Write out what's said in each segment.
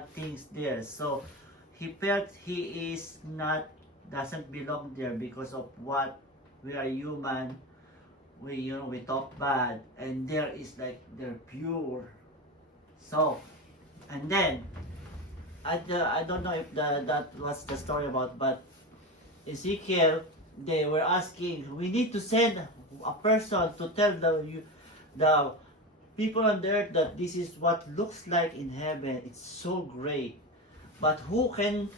things there. So he felt he is not doesn't belong there because of what we are human. We talk bad, and there is like they're pure. So and then I don't know if that was the story about, but Ezekiel, they were asking, we need to send a person to tell the people on the earth that this is what looks like in heaven. It's so great. But who can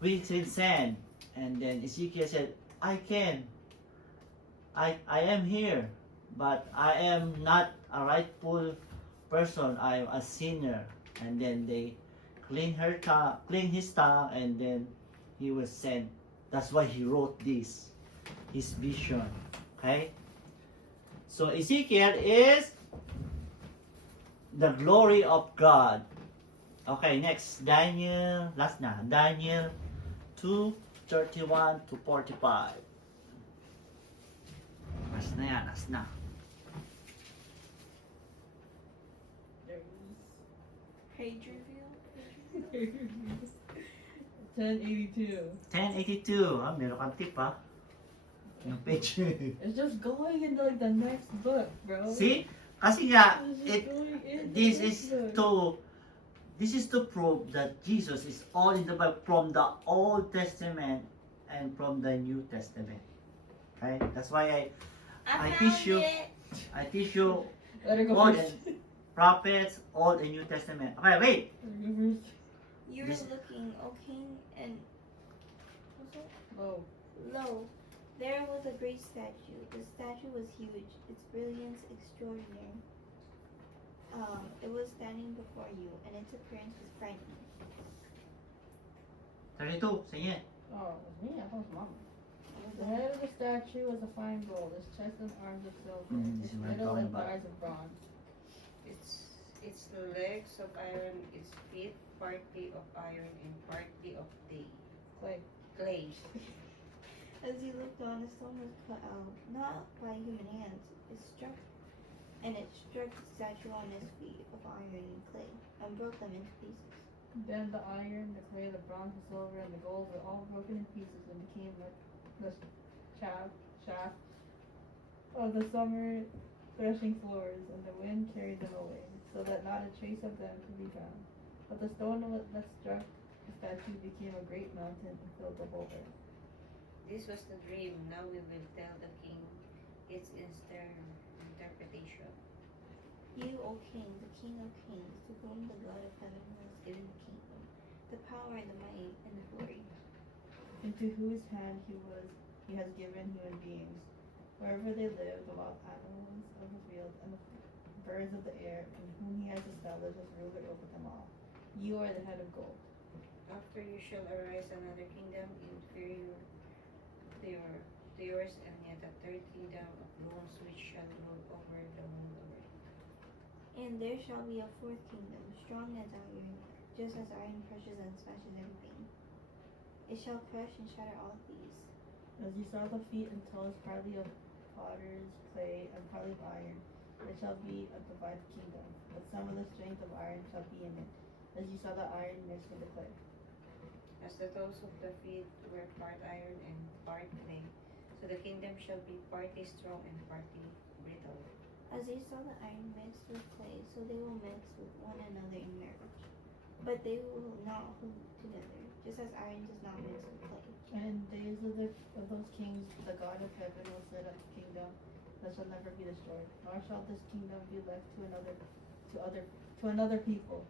we can send? And then Ezekiel said, I can. I am here, but I am not a rightful person. I am a sinner. And then they clean his tongue, and then he was sent. That's why he wrote this, his vision. Okay? So Ezekiel is the glory of God. Okay, next, Daniel, last na, Daniel 2:31 to 45. Last na yan, last na. Page review. 1082. 1082, meron kang tip ha. Yung page. It's just going into like the next book, bro. See? Kasi nga, It's just going into this the is next book. this is to prove that Jesus is all in the Bible, from the Old Testament and from the New Testament. Okay? That's why I teach you Let her go all first. the prophets, Old and New Testament. Okay, wait. Let her go first. You're This- looking, O king, and what's it? Oh. Lo, there was a great statue. The statue was huge, its brilliance extraordinary. It was standing before you, and its appearance was frightening. 32, sa inyo. Oh, it was me? I thought it was mama. The head of the statue was of fine gold, its chest and arms of silver, This is its what I'm middle talking and about. thighs of bronze. Its legs of iron, its feet partly of iron and partly of clay. As you looked on, a stone was cut out, not by human hands. It struck the statue on its feet of iron and clay, and broke them into pieces. Then the iron, the clay, the bronze, the silver, and the gold were all broken in pieces and became like the shaft of the summer threshing floors, and the wind carried them away, so that not a trace of them could be found. But the stone that struck the statue became a great mountain and filled the whole earth. This was the dream. Now we will tell the king its interpretation. You, O king, the king of kings, to whom the God of heaven has given the kingdom, the power, the might, and the glory. Into whose hand he has given human beings, wherever they live, the wild animals of the field and the birds of the air, and whom he has established as ruler over them all. You are the head of gold. After you shall arise another kingdom inferior to yours, and yet a third kingdom of bones which shall rule over the whole earth. And there shall be a fourth kingdom, strong as iron, just as iron crushes and smashes everything. It shall crush and shatter all these. As you saw the feet and toes partly of potter's clay and partly of iron, it shall be a divided kingdom, but some of the strength of iron shall be in it, as you saw the iron mixed with the clay. As the toes of the feet were part iron and part clay, so the kingdom shall be partly strong and partly brittle. As they saw the iron mixed with clay, so they will mix with one another in marriage. But they will not hold together, just as iron does not mix with clay. And in the days of those kings, the God of heaven will set up a kingdom that shall never be destroyed, nor shall this kingdom be left to another people.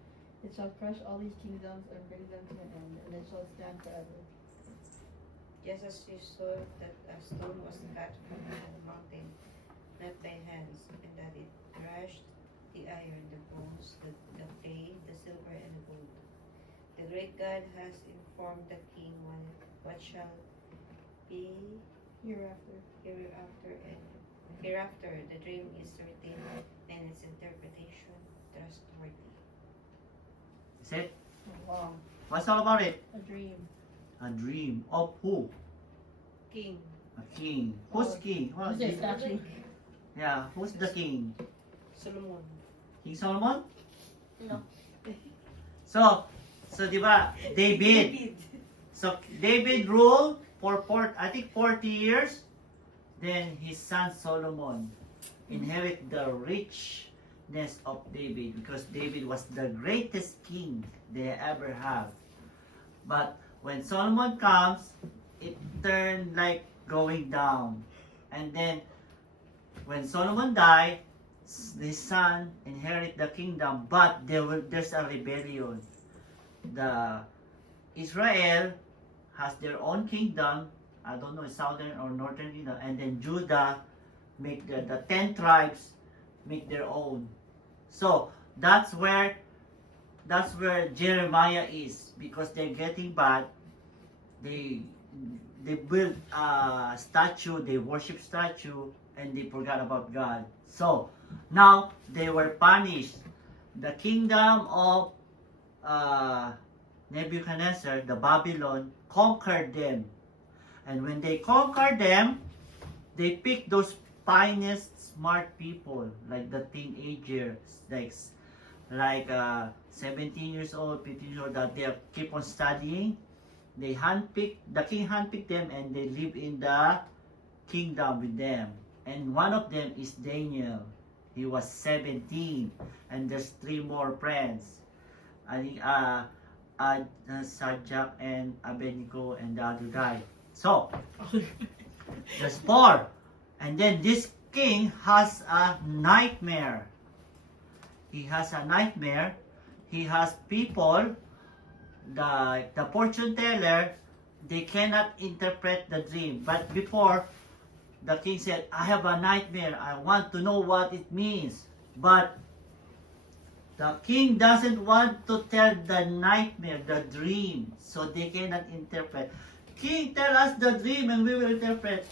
It shall crush all these kingdoms and bring them to an end, and it shall stand forever. Just as you saw that a stone was cut from the mountain, not by hands, and that it crushed the iron, the bones, the clay, the silver, and the gold. The great God has informed the king what shall be Hereafter. hereafter. The dream is written, and its interpretation trustworthy. Is it? Wow. What's all about it? A dream. A dream of who? King. A king. Who's king? Who's this statue? Yeah, who's the king? Solomon. King Solomon? No. So, So, di ba, David. So, David ruled for, I think, 40 years. Then, his son Solomon inherit the richness of David because David was the greatest king they ever have. But when Solomon comes, it turned like going down. And then, when Solomon died, his son inherit the kingdom, but there's a rebellion. The Israel has their own kingdom, I don't know, southern or northern kingdom, and then Judah make the 10 tribes make their own. So that's where Jeremiah is, because they're getting bad. They build a statue, they worship statue, and they forgot about God. So now they were punished. The kingdom of Nebuchadnezzar, the Babylon, conquered them. And when they conquered them, they picked those finest smart people, like the teenagers, like 17 years old, 15 years old, that they keep on studying. The king handpicked them, and they live in the kingdom with them. And one of them is Daniel. He was 17, and there's 3 more friends. I think Sajak and Abednego and the other guy. So there's 4. And then this king has a nightmare. He has a nightmare. He has people, the fortune teller, they cannot interpret the dream. But before, the king said, I have a nightmare. I want to know what it means. But the king doesn't want to tell the nightmare, the dream, so they cannot interpret. King, tell us the dream and we will interpret.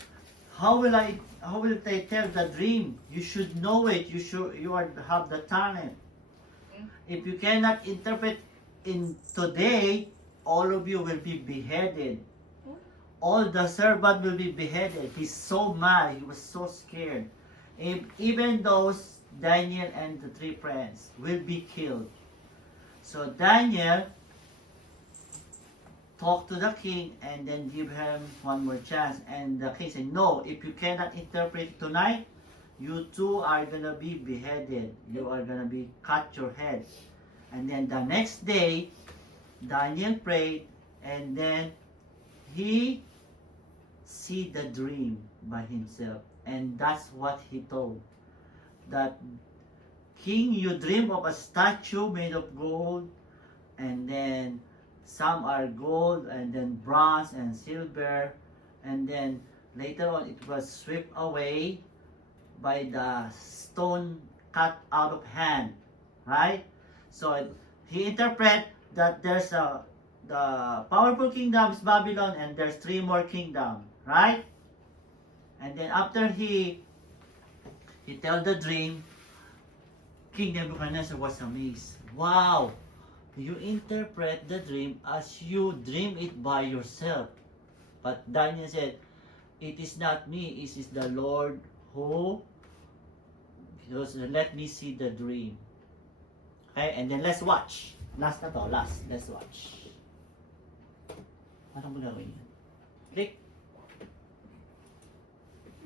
How will they tell the dream? You should know it. You have the talent. If you cannot interpret in today, all of you will be beheaded. All the servant will be beheaded. He's so mad. He was so scared. Even those Daniel and the 3 friends will be killed. So Daniel talked to the king and then give him one more chance. And the king said, no, if you cannot interpret tonight, you two are going to be beheaded. You are going to be cut your head. And then the next day, Daniel prayed, and then he see the dream by himself. And that's what he told. That, king, you dream of a statue made of gold, and then some are gold, and then bronze and silver, and then later on it was swept away by the stone cut out of hand, right? So he interpret that there's the powerful kingdom is Babylon, and there's 3 more kingdoms, right? And then after he tell the dream, King Nebuchadnezzar was amazed. Wow, you interpret the dream as you dream it by yourself. But Daniel said, it is not me, it is the Lord who let me see the dream. Okay, and then let's watch. Last na to, let's watch. Anong gagawin yan? Click.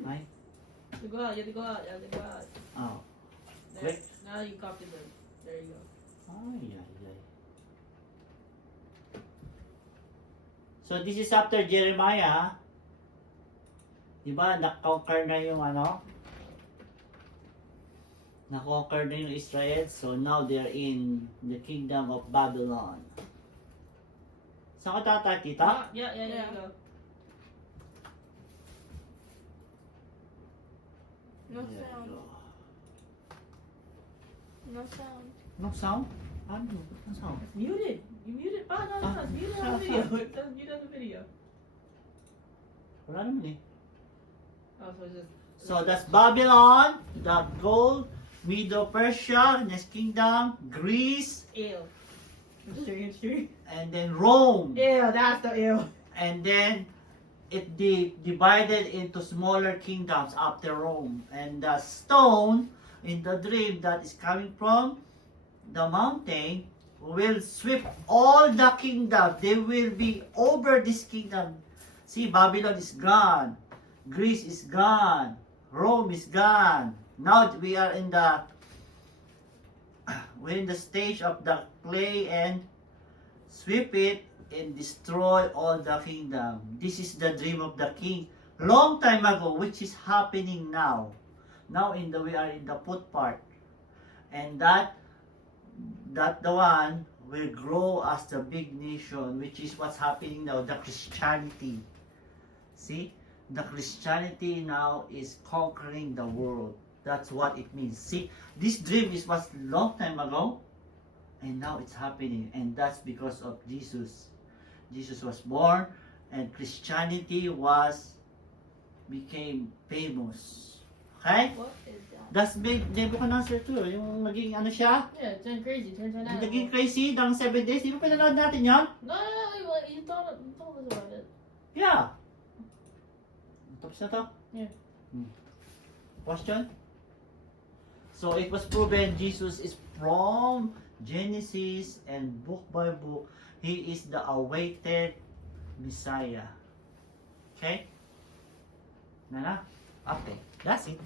Right? You go out, you have to go out, you have to go out. Oh. There. Click. Now you copy them. There you go. Ay. So this is after Jeremiah. Diba, na-conquer na yung na-conquer na yung Israel. So now they're in the kingdom of Babylon. Saan ka tatay, tita? Yeah, there you go. No There you sound. go. No sound. No sound? Ano? No sound? It's muted. You muted. Oh, no, it's muted on the video. It says muted on the video. Wala naman eh. Oh, so it's just. So that's Babylon, the gold, Medo-Persia, next kingdom, Greece, Ew. History. and then Rome. Ew, that's the ew. And then it divided into smaller kingdoms after Rome. And the stone in the dream that is coming from the mountain will sweep all the kingdom. They will be over this kingdom. See, Babylon is gone. Greece is gone. Rome is gone. Now we are in the stage of the clay and sweep it and destroy all the kingdom. This is the dream of the king long time ago, which is happening now. Now we are in the fourth part, and that the one will grow as the big nation, which is what's happening now. The Christianity. See, the Christianity now is conquering the world. That's what it means. See, this dream was long time ago, and now it's happening, and that's because of Jesus. Jesus was born, and Christianity became famous. Okay? What is that? That's big Nebuchadnezzar too. Yung naging ano siya? Yeah, it turned crazy. Turned Yung tornado. naging crazy ng 7 days. Di ba pinanood natin yon? No, you told us about it. Yeah. Tapos na to? Yeah. Question? So it was proven Jesus is from Genesis and book by book. He is the awaited Messiah. Okay? Nana? Okay. That's it.